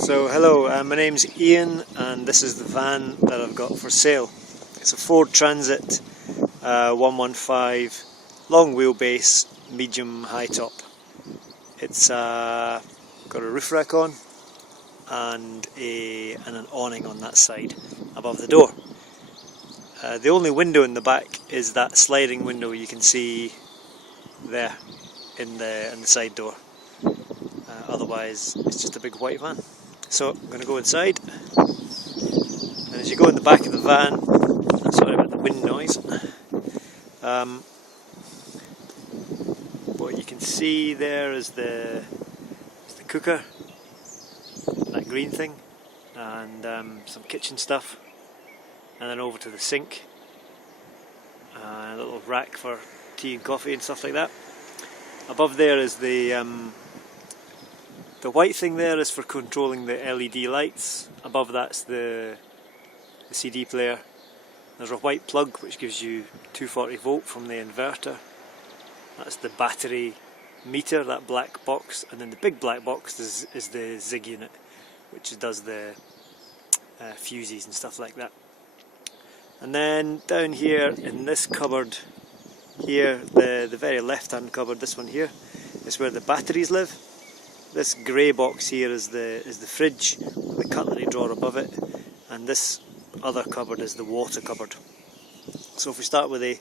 So hello, my name's Ian and this is the van that I've got for sale. It's a Ford Transit 115 long wheelbase, medium high top. It's got a roof rack on and an awning on that side above the door. The only window in the back is that sliding window you can see there in the side door. Otherwise it's just a big white van. So I'm going to go inside, and as you go in the back of the van, sorry about the wind noise, what you can see there is the cooker, that green thing, and some kitchen stuff, and then over to the sink, a little rack for tea and coffee and stuff like that. Above there is the white thing there is for controlling the LED lights. Above that's the CD player. There's a white plug which gives you 240 volt from the inverter. That's the battery meter, that black box, and then the big black box is the ZIG unit, which does the fuses and stuff like that. And then down here in this cupboard here, the very left hand cupboard, this one here, is where the batteries live. This grey box here is the fridge with the cutlery drawer above it, and this other cupboard is the water cupboard. So if we start with the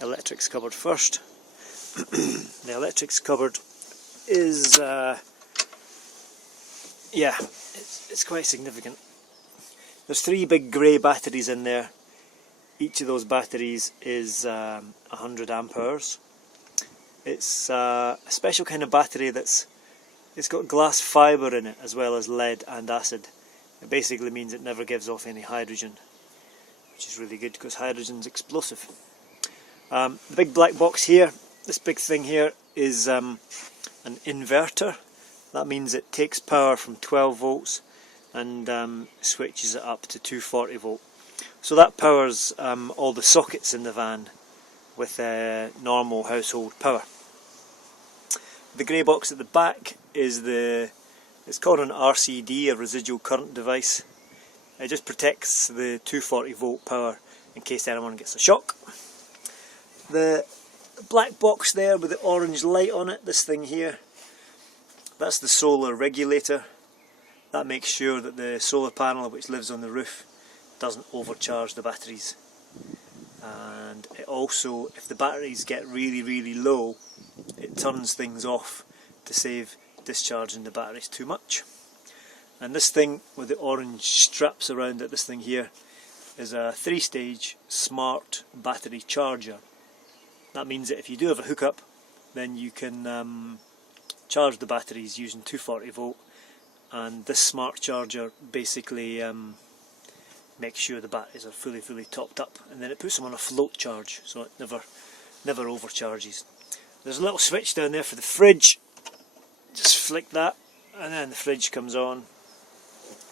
electrics cupboard first, the electrics cupboard is it's quite significant. There's 3 big grey batteries in there. Each of those batteries is 100 amp hours. It's a special kind of battery it's got glass fibre in it as well as lead and acid. It basically means it never gives off any hydrogen, which is really good because hydrogen's explosive. The big black box here, this big thing here, is an inverter. That means it takes power from 12 volts and switches it up to 240 volt. So that powers all the sockets in the van with normal household power. The grey box at the back is it's called an RCD, a residual current device. It just protects the 240 volt power in case anyone gets a shock. The black box there with the orange light on it, this thing here, that's the solar regulator. That makes sure that the solar panel which lives on the roof doesn't overcharge the batteries. And it also, if the batteries get really low, it turns things off to save discharging the batteries too much. And this thing with the orange straps around it, this thing here, is a 3-stage smart battery charger. That means that if you do have a hookup, then you can charge the batteries using 240 volt, and this smart charger basically makes sure the batteries are fully topped up, and then it puts them on a float charge so it never overcharges. There's a little switch down there for the fridge. Just flick that and then the fridge comes on.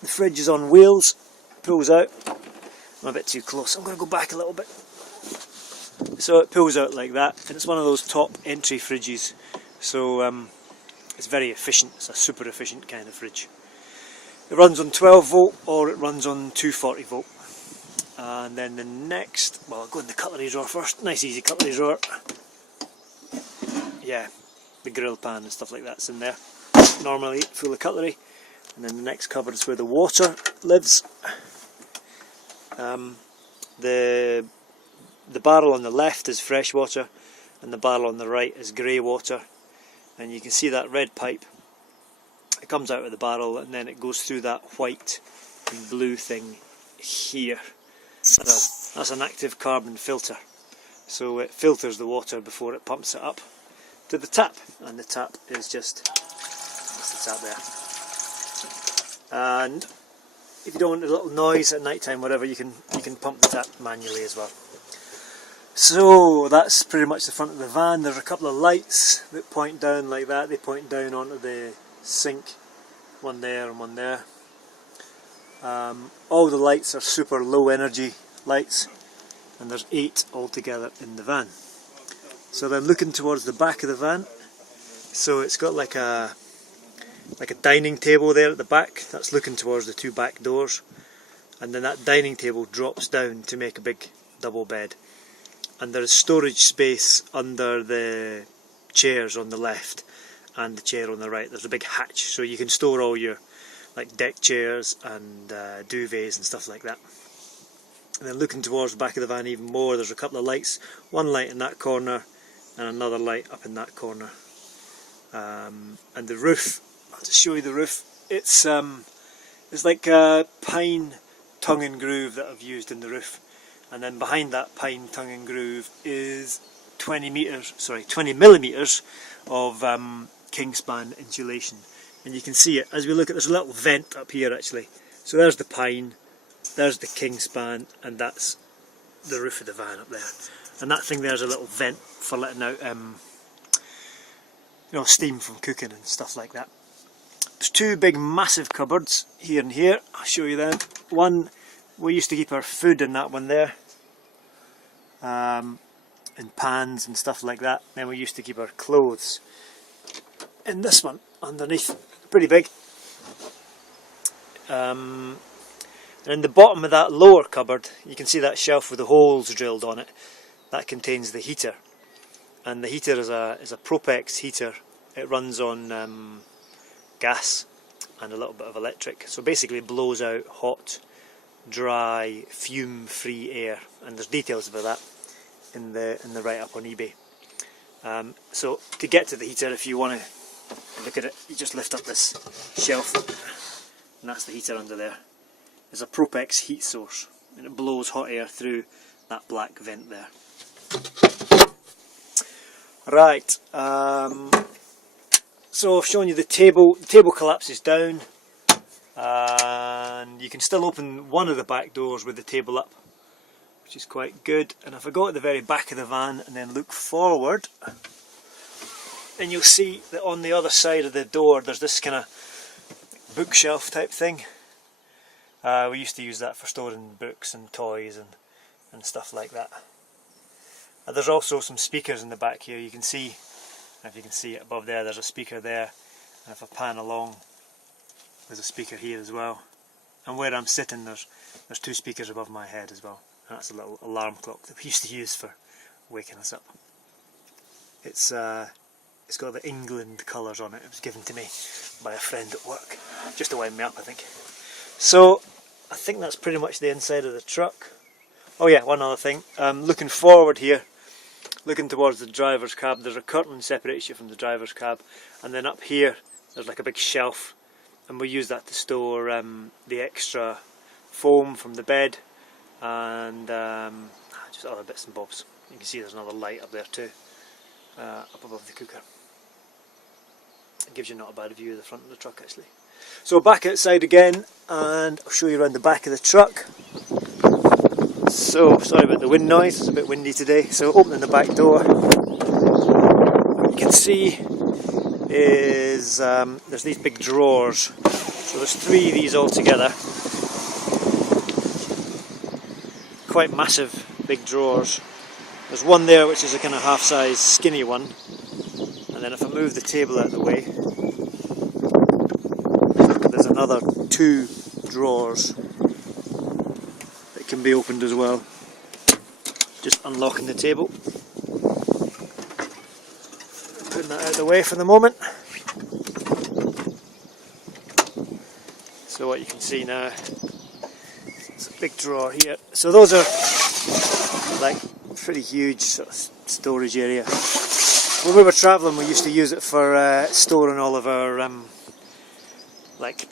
The fridge is on wheels, pulls out. I'm a bit too close, I'm going to go back a little bit. So it pulls out like that, and it's one of those top entry fridges, so it's very efficient. It's a super efficient kind of fridge. It runs on 12 volt or it runs on 240 volt. And then the next, well, I'll go in the cutlery drawer first. Nice easy cutlery drawer. Yeah, the grill pan and stuff like that's in there. Normally full of cutlery. And then the next cupboard is where the water lives. The barrel on the left is fresh water, and the barrel on the right is grey water. And you can see that red pipe. It comes out of the barrel and then it goes through that white and blue thing here. That's an active carbon filter. So it filters the water before it pumps it up to the tap, and the tap is just, that's the tap there. And if you don't want a little noise at night time, whatever, you can pump the tap manually as well. So that's pretty much the front of the van. There's a couple of lights that point down like that. They point down onto the sink, one there and one there. All the lights are super low energy lights, and there's 8 altogether in the van. So then looking towards the back of the van, so it's got like a like a dining table there at the back, that's looking towards the two back doors, and then that dining table drops down to make a big double bed. And there is storage space under the chairs on the left and the chair on the right. There's a big hatch, so you can store all your like deck chairs and duvets and stuff like that. And then looking towards the back of the van even more, there's a couple of lights, one light in that corner and another light up in that corner. And the roof, I'll just show you the roof. It's like a pine tongue and groove that I've used in the roof, and then behind that pine tongue and groove is 20 millimeters of Kingspan insulation, and you can see it as we look at. There's a little vent up here actually. So there's the pine, there's the Kingspan, and that's the roof of the van up there. And that thing there's a little vent for letting out you know, steam from cooking and stuff like that. There's two big massive cupboards here and here. I'll show you them. One, we used to keep our food in that one there, and pans and stuff like that. Then we used to keep our clothes in this one underneath, pretty big. And in the bottom of that lower cupboard, you can see that shelf with the holes drilled on it. That contains the heater, and the heater is a Propex heater. It runs on gas and a little bit of electric, so basically it blows out hot, dry, fume-free air, and there's details about that in the write-up on eBay. So to get to the heater, if you want to look at it, you just lift up this shelf, and that's the heater under there. There's a Propex heat source, and it blows hot air through that black vent there. Right, so I've shown you the table. The table collapses down, and you can still open one of the back doors with the table up, which is quite good. And if I go at the very back of the van and then look forward, then you'll see that on the other side of the door there's this kind of bookshelf type thing. We used to use that for storing books and toys and stuff like that. There's also some speakers in the back here. You can see, if you can see it above there, there's a speaker there, and if I pan along, there's a speaker here as well. And where I'm sitting, there's two speakers above my head as well. And that's a little alarm clock that we used to use for waking us up. It's got the England colours on it. It was given to me by a friend at work, just to wind me up, I think. So I think that's pretty much the inside of the truck. Oh yeah, one other thing. Looking forward here, looking towards the driver's cab, there's a curtain separates you from the driver's cab, and then up here there's like a big shelf, and we use that to store the extra foam from the bed and just other bits and bobs. You can see there's another light up there too, up above the cooker. It gives you not a bad view of the front of the truck actually. So back outside again, and I'll show you around the back of the truck. So, sorry about the wind noise, it's a bit windy today. So opening the back door, what you can see is there's these big drawers. So there's three of these all together. Quite massive big drawers. There's one there which is a kind of half-size skinny one. And then if I move the table out of the way, there's another two drawers that can be opened as well. Just unlocking the table, putting that out of the way for the moment. So what you can see now, it's a big drawer here. So those are like pretty huge sort of storage area. When we were travelling, we used to use it for storing all of our like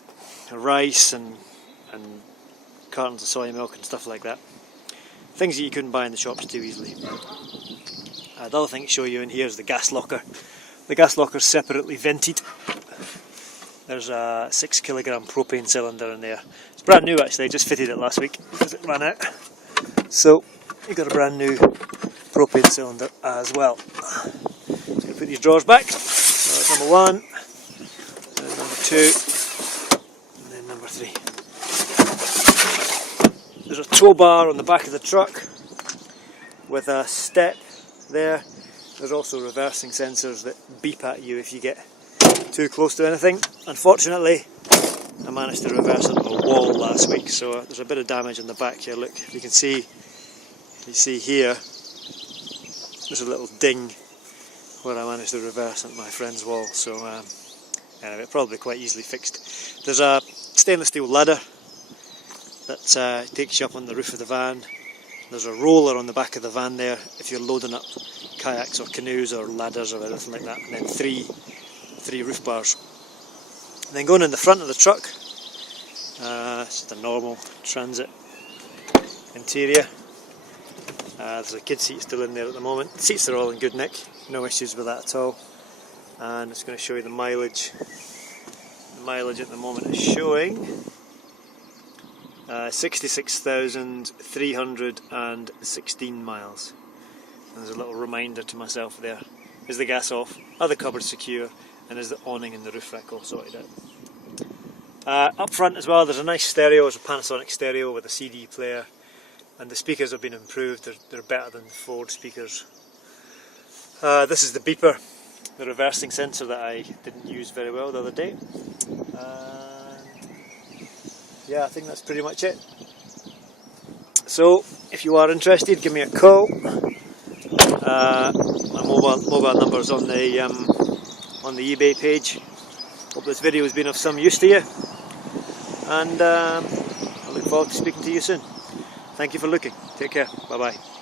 rice and cartons of soy milk and stuff like that. Things that you couldn't buy in the shops too easily. The other thing to show you in here is the gas locker. The gas locker is separately vented. There's a 6 kilogram propane cylinder in there. It's brand new actually, I just fitted it last week because it ran out. So you've got a brand new propane cylinder as well. So you put these drawers back. So that's number one, then number two, and then number three. There's a tow bar on the back of the truck with a step there. There's also reversing sensors that beep at you if you get too close to anything. Unfortunately, I managed to reverse into a wall last week, so there's a bit of damage on the back here. Look, you can see, here, there's a little ding where I managed to reverse into my friend's wall, so anyway, probably quite easily fixed. There's a stainless steel ladder that takes you up on the roof of the van. There's a roller on the back of the van there if you're loading up kayaks or canoes or ladders or anything like that, and then three roof bars. And then going in the front of the truck, it's just a normal transit interior. There's a kid seat still in there at the moment. The seats are all in good nick, no issues with that at all. And I'm just going to show you the mileage. The mileage at the moment is showing 66,316 miles. And there's a little reminder to myself there. Is the gas off? Are the cupboards secure? And is the awning and the roof rack all sorted out? Up front as well, there's a nice stereo. It's a Panasonic stereo with a CD player, and the speakers have been improved. They're better than the Ford speakers. This is the beeper, the reversing sensor that I didn't use very well the other day. And yeah, I think that's pretty much it. So if you are interested, give me a call. My mobile number is on the eBay page. Hope this video has been of some use to you, and I look forward to speaking to you soon. Thank you for looking. Take care. Bye bye.